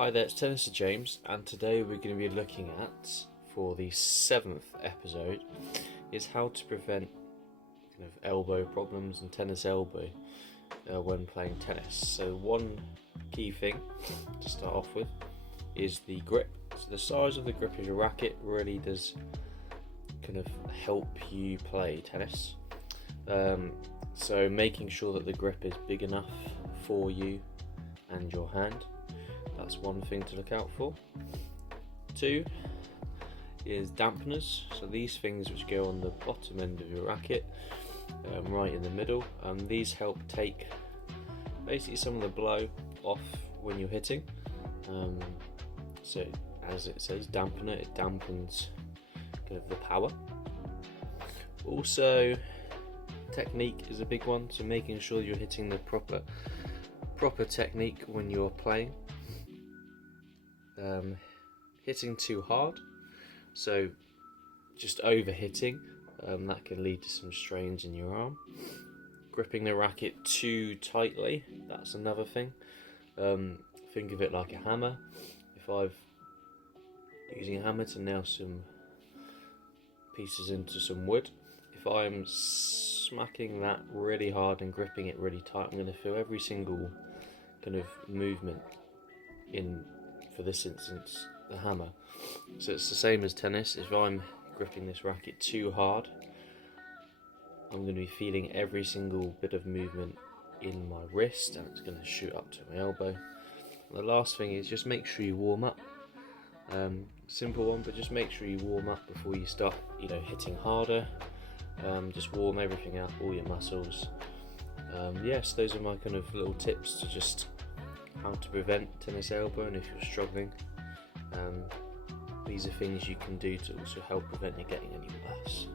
Hi there, it's Tennis James, and today we're going to be looking at, for the 7th episode, is how to prevent kind of elbow problems and tennis elbow when playing tennis. So one key thing to start off with is the grip. So the size of the grip of your racket really does kind of help you play tennis. So making sure that the grip is big enough for you and your hand. That's one thing to look out for. Two is dampeners. So these things which go on the bottom end of your racket, right in the middle. These help take basically some of the blow off when you're hitting. So as it says, dampener, it dampens kind of the power. Also, technique is a big one. So making sure you're hitting the proper technique when you're playing. Hitting too hard, so just over hitting, that can lead to some strains in your arm. Gripping the racket too tightly, that's another thing. Think of it like a hammer. If I'm using a hammer to nail some pieces into some wood, if I'm smacking that really hard and gripping it really tight, I'm going to feel every single kind of movement in, for this instance, the hammer. So it's the same as tennis. If I'm gripping this racket too hard, I'm going to be feeling every single bit of movement in my wrist, and it's going to shoot up to my elbow. And the last thing is just make sure you warm up. Simple one, but just make sure you warm up before you start, hitting harder. Just warm everything up, all your muscles. Yes, those are my kind of little tips to just how to prevent tennis elbow, and if you're struggling, these are things you can do to also help prevent it getting any worse.